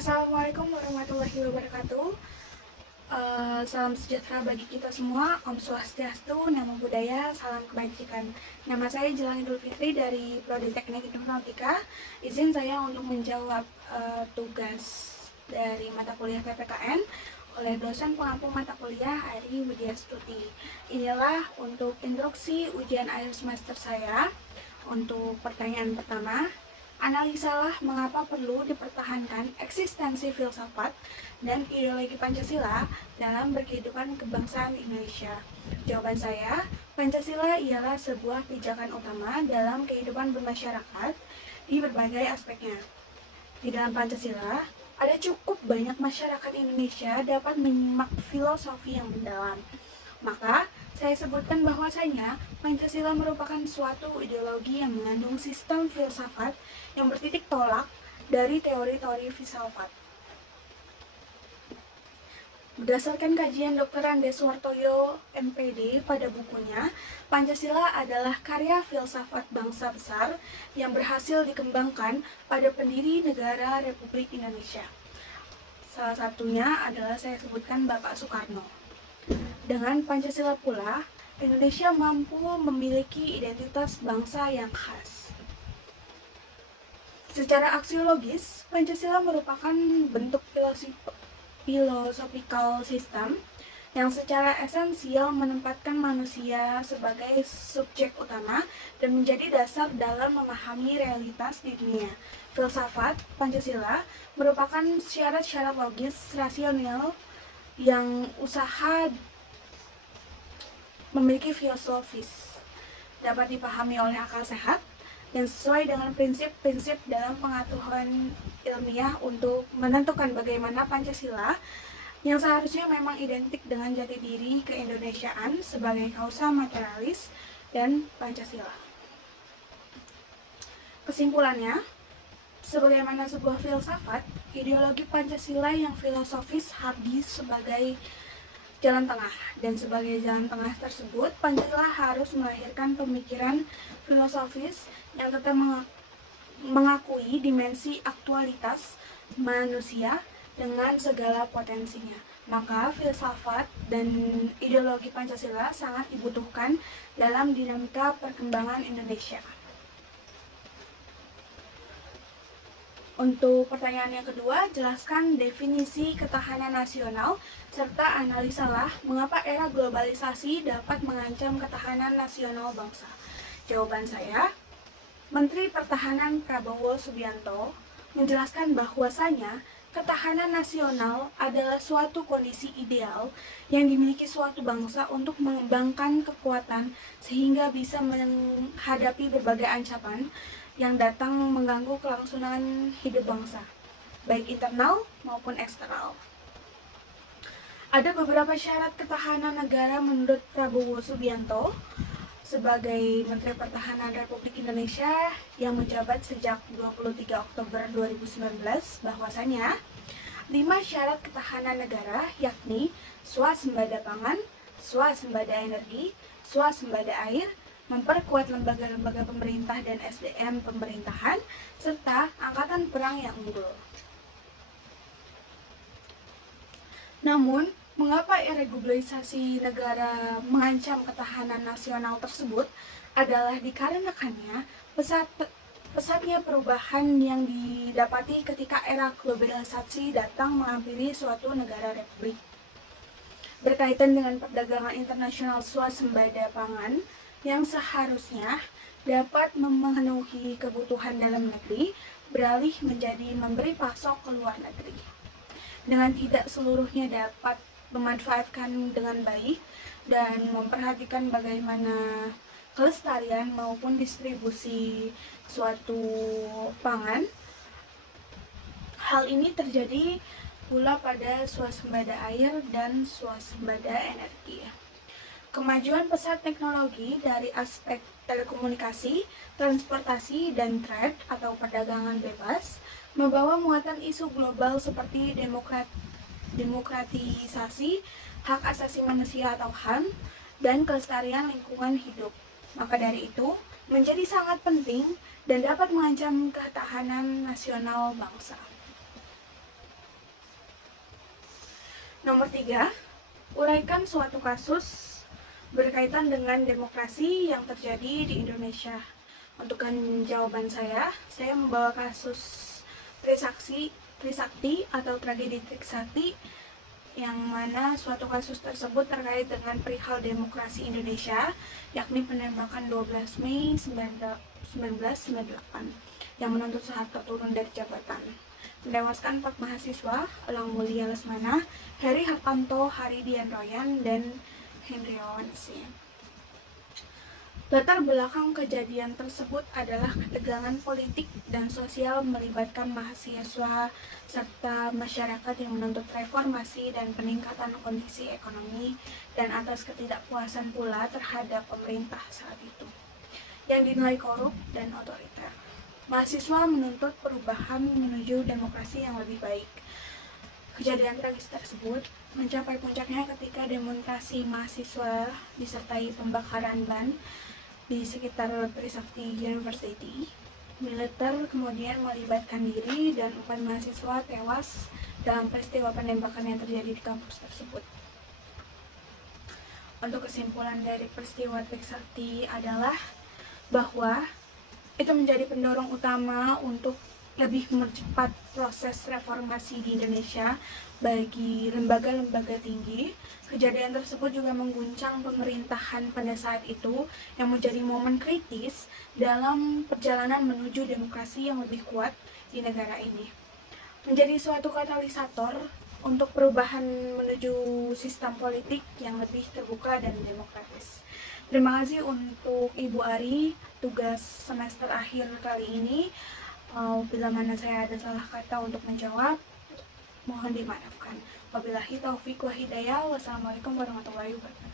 Assalamualaikum warahmatullahi wabarakatuh. Salam sejahtera bagi kita semua. Om Swastiastu, Namo Buddhaya, salam kebajikan. Nama saya Jelang Idul Fitri dari Prodi Teknik Hidronautika. Izin saya untuk menjawab tugas dari mata kuliah PPKN oleh dosen pengampu mata kuliah Ari Widyastuti. Inilah untuk instruksi ujian akhir semester saya. Untuk pertanyaan pertama, analisalah mengapa perlu dipertahankan eksistensi filsafat dan ideologi Pancasila dalam berkehidupan kebangsaan Indonesia. Jawaban saya, Pancasila ialah sebuah pijakan utama dalam kehidupan bermasyarakat di berbagai aspeknya. Di dalam Pancasila, ada cukup banyak masyarakat Indonesia dapat menyimak filosofi yang mendalam. Maka, saya sebutkan bahwasanya Pancasila merupakan suatu ideologi yang mengandung sistem filsafat yang bertitik tolak dari teori-teori filsafat. Berdasarkan kajian Dr. Andes Wartoyo, MPD, pada bukunya, Pancasila adalah karya filsafat bangsa besar yang berhasil dikembangkan pada pendiri negara Republik Indonesia. Salah satunya adalah saya sebutkan Bapak Soekarno. Dengan Pancasila pula, Indonesia mampu memiliki identitas bangsa yang khas. Secara aksiologis, Pancasila merupakan bentuk philosophical system yang secara esensial menempatkan manusia sebagai subjek utama dan menjadi dasar dalam memahami realitas di dunia. Filsafat Pancasila merupakan syarat-syarat logis rasional yang usaha memiliki filosofis, dapat dipahami oleh akal sehat, dan sesuai dengan prinsip-prinsip dalam pengetahuan ilmiah untuk menentukan bagaimana Pancasila yang seharusnya memang identik dengan jati diri keindonesiaan sebagai kausa materialis dan Pancasila. Kesimpulannya, sebagaimana sebuah filsafat, ideologi Pancasila yang filosofis hadir sebagai jalan tengah, dan sebagai jalan tengah tersebut, Pancasila harus melahirkan pemikiran filosofis yang tetap mengakui dimensi aktualitas manusia dengan segala potensinya. Maka filsafat dan ideologi Pancasila sangat dibutuhkan dalam dinamika perkembangan Indonesia. Untuk pertanyaan yang kedua, jelaskan definisi ketahanan nasional serta analisalah mengapa era globalisasi dapat mengancam ketahanan nasional bangsa. Jawaban saya, Menteri Pertahanan Prabowo Subianto menjelaskan bahwasanya ketahanan nasional adalah suatu kondisi ideal yang dimiliki suatu bangsa untuk mengembangkan kekuatan sehingga bisa menghadapi berbagai ancaman yang datang mengganggu kelangsungan hidup bangsa, baik internal maupun eksternal. Ada beberapa syarat ketahanan negara menurut Prabowo Subianto sebagai Menteri Pertahanan Republik Indonesia yang menjabat sejak 23 Oktober 2019 bahwasanya 5 syarat ketahanan negara yakni swasembada pangan, swasembada energi, swasembada air, memperkuat lembaga-lembaga pemerintah dan SDM pemerintahan, serta angkatan perang yang unggul. Namun, mengapa era globalisasi negara mengancam ketahanan nasional tersebut adalah dikarenakannya pesatnya perubahan yang didapati ketika era globalisasi datang menghampiri suatu negara republik. Berkaitan dengan perdagangan internasional swasembada pangan, yang seharusnya dapat memenuhi kebutuhan dalam negeri beralih menjadi memberi pasok ke luar negeri. Dengan tidak seluruhnya dapat memanfaatkan dengan baik dan memperhatikan bagaimana kelestarian maupun distribusi suatu pangan, hal ini terjadi pula pada swasembada air dan swasembada energi. Kemajuan pesat teknologi dari aspek telekomunikasi, transportasi, dan trade atau perdagangan bebas membawa muatan isu global seperti demokratisasi, hak asasi manusia atau HAM, dan kelestarian lingkungan hidup. Maka dari itu, menjadi sangat penting dan dapat mengancam ketahanan nasional bangsa. Nomor 3, uraikan suatu kasus berkaitan dengan demokrasi yang terjadi di Indonesia. Untuk jawaban saya membawa kasus Trisakti atau tragedi Trisakti, yang mana suatu kasus tersebut terkait dengan perihal demokrasi Indonesia, yakni penembakan 12 Mei 1998 yang menuntut Soeharto turun dari jabatan, menewaskan 4 mahasiswa, Elang Mulia Lesmana, Heri Hartanto, Haridian Royan, dan Hendriawan Sin. Latar belakang kejadian tersebut adalah ketegangan politik dan sosial melibatkan mahasiswa serta masyarakat yang menuntut reformasi dan peningkatan kondisi ekonomi, dan atas ketidakpuasan pula terhadap pemerintah saat itu yang dinilai korup dan otoriter. Mahasiswa menuntut perubahan menuju demokrasi yang lebih baik. Kejadian tragis tersebut mencapai puncaknya ketika demonstrasi mahasiswa disertai pembakaran ban di sekitar Trisakti University. Militer kemudian melibatkan diri dan 4 mahasiswa tewas dalam peristiwa penembakan yang terjadi di kampus tersebut. Untuk kesimpulan dari peristiwa Trisakti adalah bahwa itu menjadi pendorong utama untuk lebih mempercepat proses reformasi di Indonesia bagi lembaga-lembaga tinggi. Kejadian tersebut juga mengguncang pemerintahan pada saat itu, yang menjadi momen kritis dalam perjalanan menuju demokrasi yang lebih kuat di negara ini. Menjadi suatu katalisator untuk perubahan menuju sistem politik yang lebih terbuka dan demokratis. Terima kasih untuk Ibu Ari, tugas semester akhir kali ini. Bila mana saya ada salah kata untuk menjawab, mohon dimaafkan. Wabillahi taufiq wa hidayah. Wassalamualaikum warahmatullahi wabarakatuh.